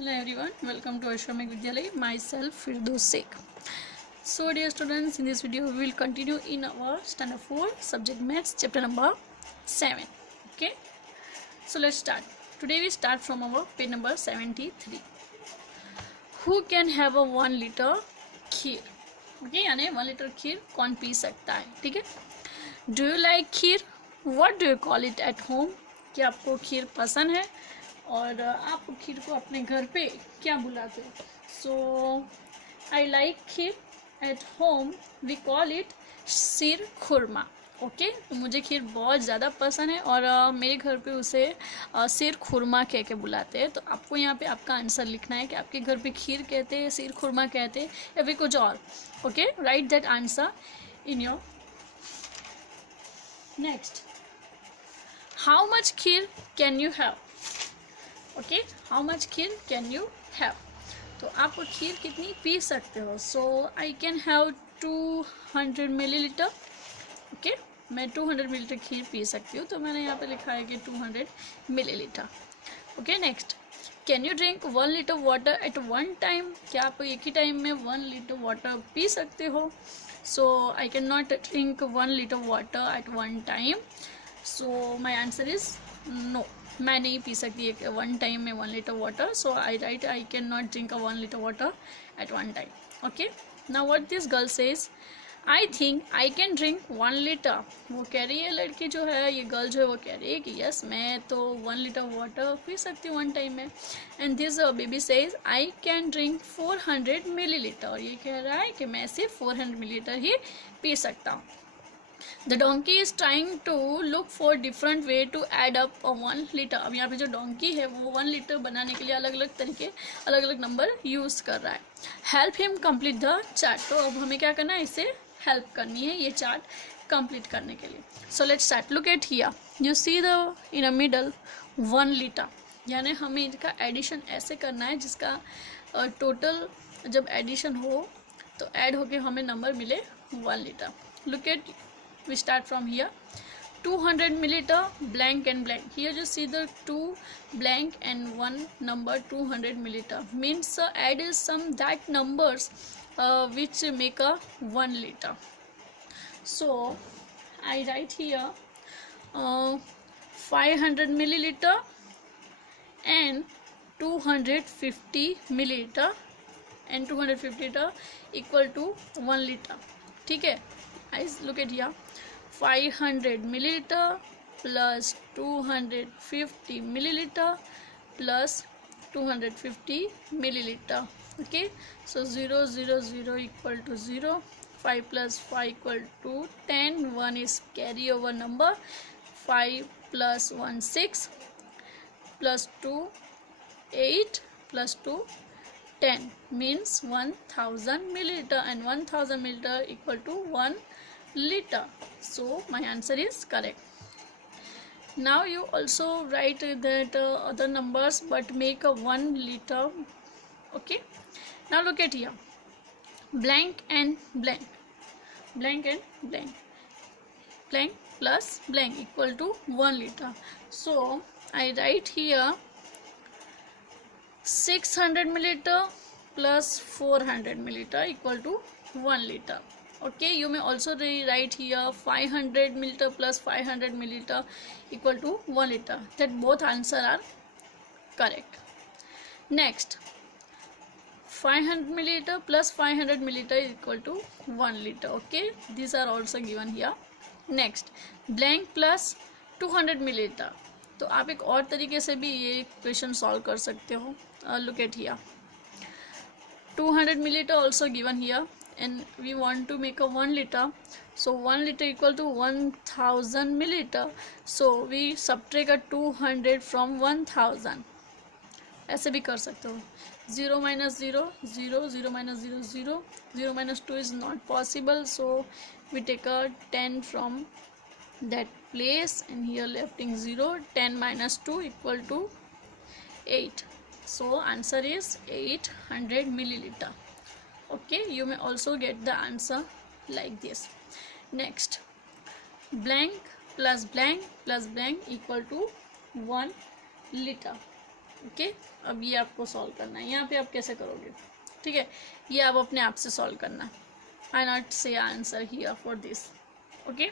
Hello everyone, welcome to Ashramik Vidyalaya. Myself Firdaus Sheikh. So dear students, in this video we will continue in our standard 4 subject maths chapter number 7. Okay, so let's start. Today we start from our page number 73. Who can have a 1 liter खीर? Okay, यानी 1 liter खीर कौन पी सकता है? ठीक है. Do you like kheer? What do you call it at home? क्या आपको खीर पसंद है और आप खीर को अपने घर पे क्या बुलाते हो? So I like kheer. At home we call it sheer khurma. Okay, तो मुझे खीर बहुत ज़्यादा पसंद है और मेरे घर पे उसे शीर खुरमा कह के बुलाते हैं. तो आपको यहाँ पे आपका आंसर लिखना है कि आपके घर पे खीर कहते हैं, शीर खुरमा कहते हैं या फिर कुछ और. Okay, right that answer in your. Next, how much kheer can you have? Okay, how much kheer can you have? तो आप खीर कितनी पी सकते हो? So I can have 200 millilitre. Okay, मैं 200 मिलीलीटर खीर पी सकती हूँ. तो मैंने यहाँ पे लिखा है कि 200 millilitre. Okay, next, can you drink 1 litre water at one time? क्या आप एक ही टाइम में 1 लीटर वाटर पी सकते हो? सो आई कैन नॉट ड्रिंक 1 litre water at one time. So my answer is no. मैं नहीं पी सकती एक वन टाइम में 1 litre water. So I write I cannot नॉट ड्रिंक 1 litre water at one time. Okay, now what this girl says, I think I can drink 1 litre. वो कह रही है, लड़की जो है, ये गर्ल जो है वो कह रही है कि यस, मैं तो 1 लीटर वाटर पी सकती हूँ वन टाइम में. And this baby says I can drink 400 मिलीलीटर. और ये कह रहा है कि मैं सिर्फ 400 मिलीलीटर ही पी सकता हूँ. The donkey is trying to look for different way to add up a 1 liter. अब यहाँ पे जो डोंकी है वो 1 लीटर बनाने के लिए अलग अलग तरीके, अलग अलग नंबर यूज़ कर रहा है. Help him complete the chart. तो अब हमें क्या करना है, इसे हेल्प करनी है ये चार्ट कंप्लीट करने के लिए. So let's start. Look at here, you see the in अ मिडल 1 लीटर. यानी हमें इसका एडिशन ऐसे करना है जिसका टोटल जब एडिशन हो तो ऐड होके हमें नंबर मिले 1 litre. Look at, we start from here. 200 milliliter blank and blank. Here you see the 2 blank and 1 number 200 milliliter. Means add some that numbers which make a 1 liter. So I write here 500 milliliter and 250 milliliter and 250 liter equal to 1 liter. ठीक है, guys, look at here. 500 milliliter plus 250 milliliter plus 250 milliliter. Okay, so 0 0 0 equal to 0. 5 plus 5 equal to 10. 1 is carry over number. 5 plus 1 6 plus 2 8 plus 2 10 means 1000 milliliter, and 1000 milliliter equal to 1 liter. So my answer is correct. Now you also write that other numbers but make a 1 liter. Okay, now look at here, blank and blank, blank and blank, blank plus blank equal to 1 liter. So I write here 600 milliliter plus 400 milliliter equal to 1 liter. Okay, you may also write here 500 milliliter plus 500 milliliter equal to 1 liter. That both answer are correct. Next, 500 milliliter plus 500 milliliter is equal to 1 liter. Okay, these are also given here. Next, blank plus 200 milliliter. तो आप एक और तरीके से भी ये question solve कर सकते हो. Look at here, 200 milliliter also given here and we want to make a 1 liter. So 1 liter equal to 1000 milliliter. So we subtract a 200 from 1000. ऐसे भी कर सकते हो. 0 minus 0 0, 0 minus 0 0, 0 minus 2 is not possible. So we take a 10 from that place and here lefting 0. 10 minus 2 equal to 8. So answer is 800 milliliter. Okay, you may also get the answer like this. Next, blank plus blank plus blank equal to 1 liter. Okay, अब ये आपको सॉल्व करना है। यहाँ पे आप कैसे करोगे, ठीक है, ये आप अपने आप से सॉल्व करना। आई नॉट से answer here for this. Okay,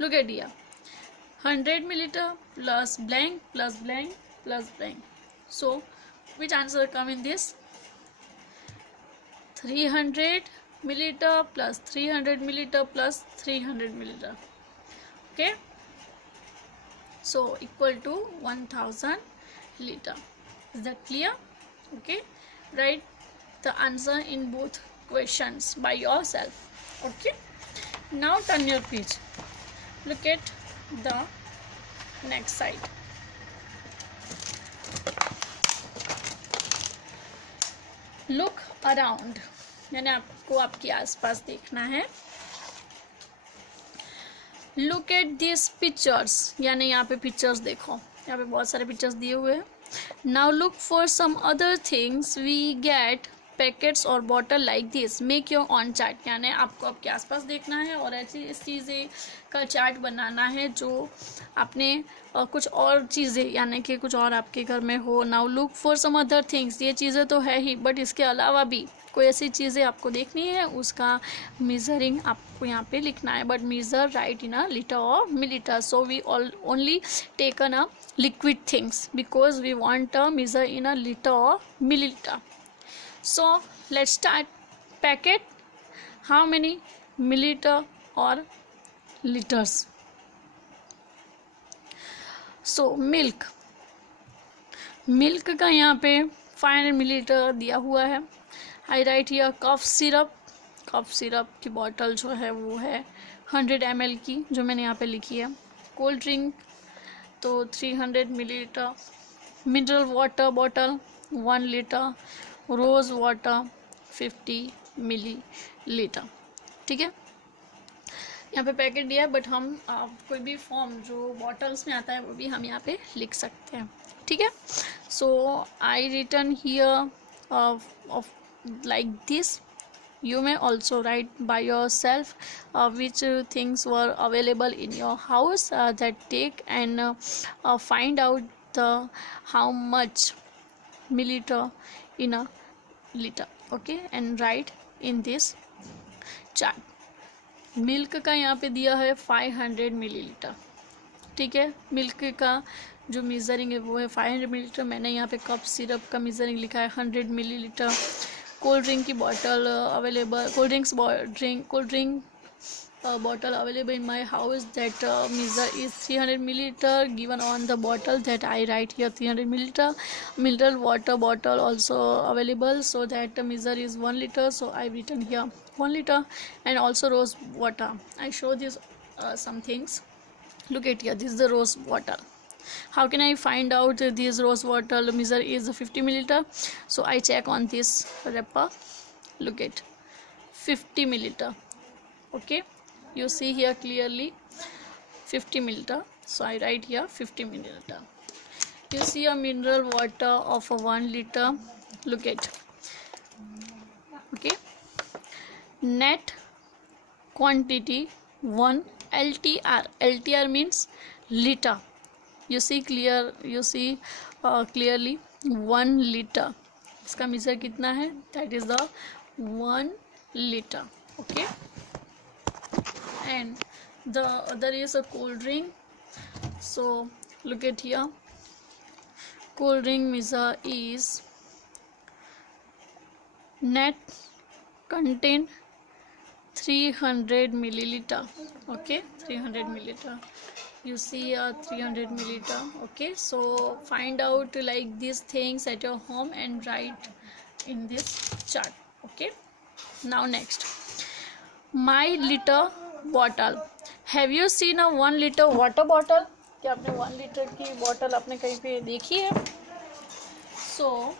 look at here, 100 milliliter plus blank plus blank plus blank. So which answer come in this? 300 milliliter plus 300 milliliter plus 300 milliliter. Okay, so equal to 1000 liter. Is that clear? Okay, write the answer in both questions by yourself. Okay, now turn your page, look at the next side. Look around, यानी आपको आपके आसपास देखना है। Look at these pictures, यानी यहाँ पे पिक्चर्स देखो, यहाँ पे बहुत सारे पिक्चर्स दिए हुए हैं। Now look for some other things we get packets और bottle like this, make your own chart, यानी आपको आपके आसपास देखना है और ऐसी इस चीज़ें का चार्ट बनाना है जो आपने कुछ और चीज़ें यानी कि कुछ और आपके घर में हो। Now look for some other things, ये चीज़ें तो है ही, बट इसके अलावा भी कोई ऐसी चीज़ें आपको देखनी है, उसका मेजरिंग आपको यहाँ पे लिखना है। But measure write in a litre और millilitre, so we only taken a liquid things because we want a measure in a litre और millilitre. So let's start. Packet, how many milliliter or liters? So milk का यहाँ पे 500 milliliter दिया हुआ है. I write here cough syrup की बॉटल जो है वो है 100 ml की, जो मैंने यहाँ पे लिखी है. कोल्ड ड्रिंक तो 300 milliliter. Mineral water bottle 1 litre. Rose water 50 millilitre. ठीक है, यहाँ पे पैकेट दिया है, बट हम कोई भी फॉर्म जो बॉटल्स में आता है वो भी हम यहाँ पे लिख सकते हैं. ठीक है, so I return here like this. You may also write by yourself which things were available in your house that take and find out the how much milliliter in a liter. Okay, and write in this chart. Milk का यहाँ पे दिया है 500 मिलीलीटर. ठीक है, मिल्क का जो मेजरिंग है वो है 500 मिलीलीटर. मैंने यहाँ पे कप सिरप का मेजरिंग लिखा है 100 मिलीलीटर. कोल्ड ड्रिंक की bottle available, cold drink bottle available in my house that measure is 300 milliliter. Given on the bottle that I write here 300 milliliter. Mineral water bottle also available, so that measure is 1 liter, so I written here 1 liter. And also rose water, I show this some things. Look at here, this is the rose water. How can I find out this rose water measure is 50 milliliter? So I check on this wrapper. Look at 50 milliliter. Okay, you see here clearly 50 milliliter, so I write here 50 milliliter. You see a mineral water of 1 liter. Look at, okay, net quantity 1 LTR. LTR means liter. You see clearly 1 liter. इसका measure कितना है? That is the 1 liter. Okay, and the other is a cold drink. So look at here, cold drink measure is net contain 300 milliliter. Okay, 300 milliliter. You see 300 milliliter. Okay, so find out like these things at your home and write in this chart. Okay, now next, my liter bottle. Have you seen a 1 litre water bottle? क्या आपने 1 लीटर की बॉटल आपने कहीं पे देखी है? So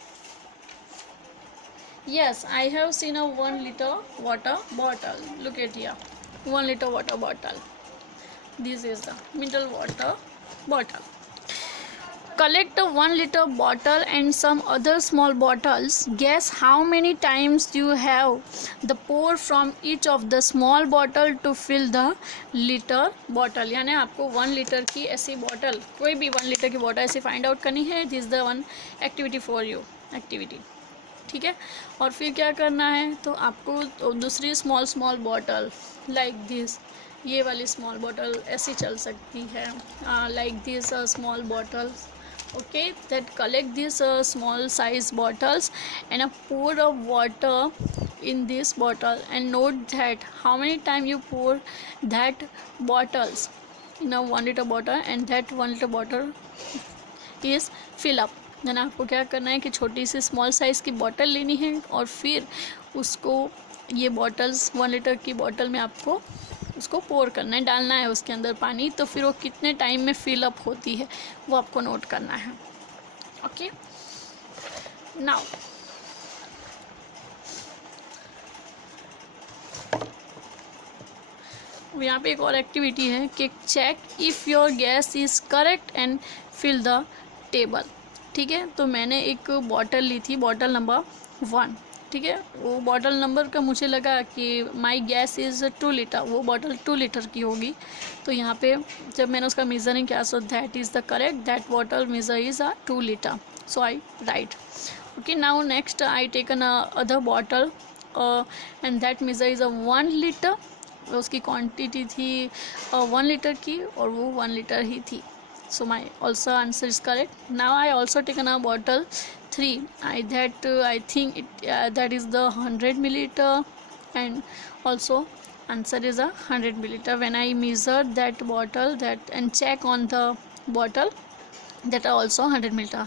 yes, I have seen a 1 litre water bottle. Look at here, 1 litre water bottle. This is the mineral water bottle. collect a 1 liter bottle and some other small bottles. Guess how many times you have the pour from each of the small bottle to fill the liter bottle. यानी आपको 1 लीटर की ऐसी बॉटल, कोई भी 1 लीटर की बॉटल ऐसे find out करनी है. This the one activity for you activity. ठीक है. और फिर क्या करना है, तो आपको दूसरी स्मॉल बॉटल लाइक दिस, ये वाली स्मॉल बॉटल ऐसी चल सकती है, like this small bottles. Okay, that collect these small size bottles and pour of water in this bottle and note that how many time you pour that bottles in a 1 liter bottle and that 1 liter bottle is fill up. Then आपको क्या करना है कि छोटी सी small size की bottle लेनी है और फिर उसको ये बॉटल्स 1 लीटर की बॉटल में आपको उसको पोर करना है, डालना है उसके अंदर पानी. तो फिर वो कितने टाइम में फिल अप होती है वो आपको नोट करना है. ओके. नाउ यहाँ पे एक और एक्टिविटी है कि check if your gas is correct and fill the table. ठीक है. तो मैंने एक बॉटल ली थी, बॉटल नंबर 1. ठीक है. वो बॉटल नंबर का मुझे लगा कि माई गैस इज़ 2 लीटर, वो बॉटल 2 लीटर की होगी. तो यहाँ पे जब मैंने उसका मेजरिंग किया, so that is the correct, that bottle measure is 2 litre. So I write. Okay. Now next I taken other bottle and that measure is 1 litre. उसकी क्वान्टिटी थी 1 लीटर की और वो 1 लीटर ही थी. So my also answer is correct. Now I also taken a bottle 3. I think it that is the 100 milliliter, and also answer is 100 milliliter. When I measured that bottle that and check on the bottle, that are also 100 milliliter.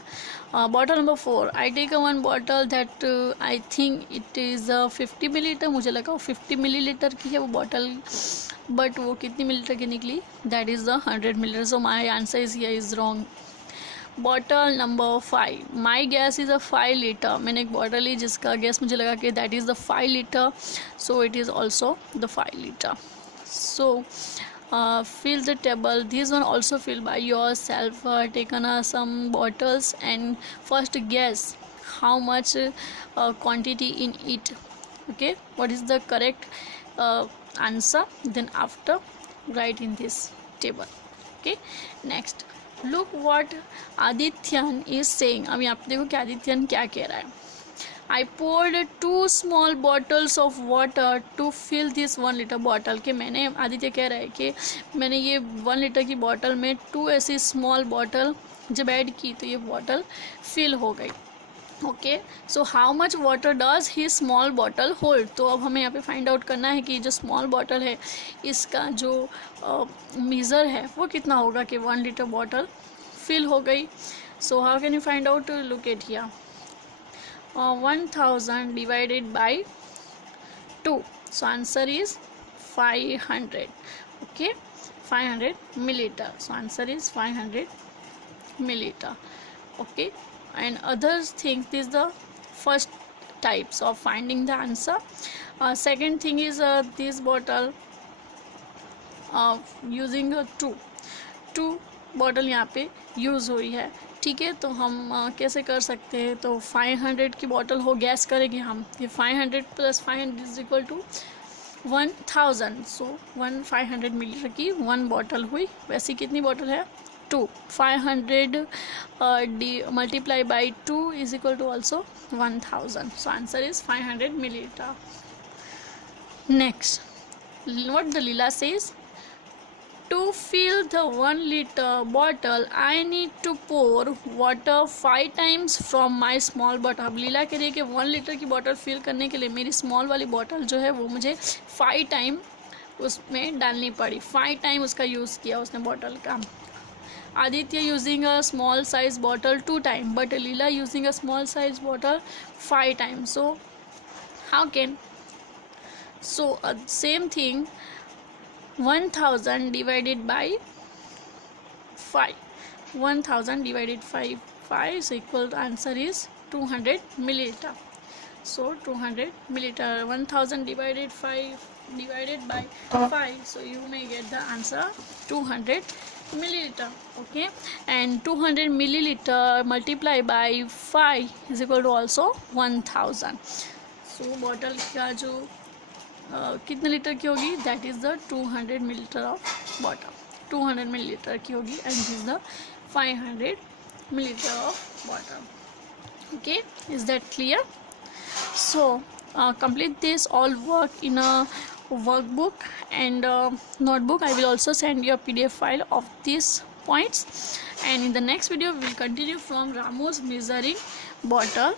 Bottle number 4, I take one bottle that I think it is 50 milliliter. मुझे लगा वो 50 milliliter की है वो bottle, but वो कितनी मिलीलीटर की निकली, दैट इज़ द 100 milliliter. So my answer is here is wrong. Bottle number 5, my gas is 5 लीटर. मैंने एक बॉटल ली जिसका गैस मुझे लगा कि that is the 5 litre, so it is also the 5 लीटर. So fill the table. This one also fill by yourself. Taken some bottles and first guess how much quantity in it. Okay, what is the correct answer, then after write in this table. Okay, next look what Adityan is saying. अब यहाँ पे देखो कि आदित्यन क्या कह रहा है. I poured 2 small bottles of water to fill this 1 liter bottle. कि मैंने, आदित्य कह रहा है कि मैंने ये 1 लीटर की बॉटल में 2 ऐसी स्मॉल बॉटल जब ऐड की तो ये बॉटल फिल हो गई. Okay. So how much water does he small bottle hold. तो अब हमें यहाँ पे फाइंड आउट करना है कि जो स्मॉल बॉटल है इसका जो मेज़र है वो कितना होगा कि 1 लीटर बॉटल फिल हो गई. So how can you find out. Look at here. 1000 divided by 2, so answer is 500. Okay, 500 milliliter. So answer is 500 milliliter. Okay, and other things, this is the first types of finding the answer. Second thing is this bottle using 2 बॉटल यहाँ पे यूज़ हुई है. ठीक है. तो हम कैसे कर सकते हैं, तो 500 की बॉटल हो, गैस करेंगे हम ये 500 + 500 is equal to 1000. So 500 millilitre की 1 बॉटल हुई. वैसे कितनी बॉटल है, 2. 500 multiply by 2 is equal to also 1000. So answer is 500 milliliter. Next, what the Leela says. To fill the 1 liter bottle, I need to pour water 5 times from my small bottle. अब लीला कह रही है कि 1 लीटर की बॉटल फिल करने के लिए मेरी स्मॉल वाली बॉटल जो है वो मुझे 5 टाइम उसमें डालनी पड़ी. 5 टाइम उसका यूज़ किया उसने बॉटल का. Aditya using a small size bottle 2 time, but Leela using a small size bottle 5 time. So how can, so same thing, 1000 divided by 5. 1000 divided 5 is equal to answer is 200 milliliter. So 200 milliliter. 1000 divided by 5. So you may get the answer 200 milliliter. Okay, and 200 milliliter multiplied by 5 is equal to also 1000. So bottle का जो कितने लीटर की होगी, that is the 200 milliliter of bottle, 200 milliliter की होगी, and this is the 500 milliliter of water. Okay, is that clear? So complete this all work in a workbook and notebook. I will also send you a PDF file of these points, and in the next video we will continue from Ramu's measuring bottle.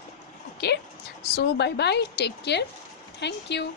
Okay, so bye bye, take care, thank you.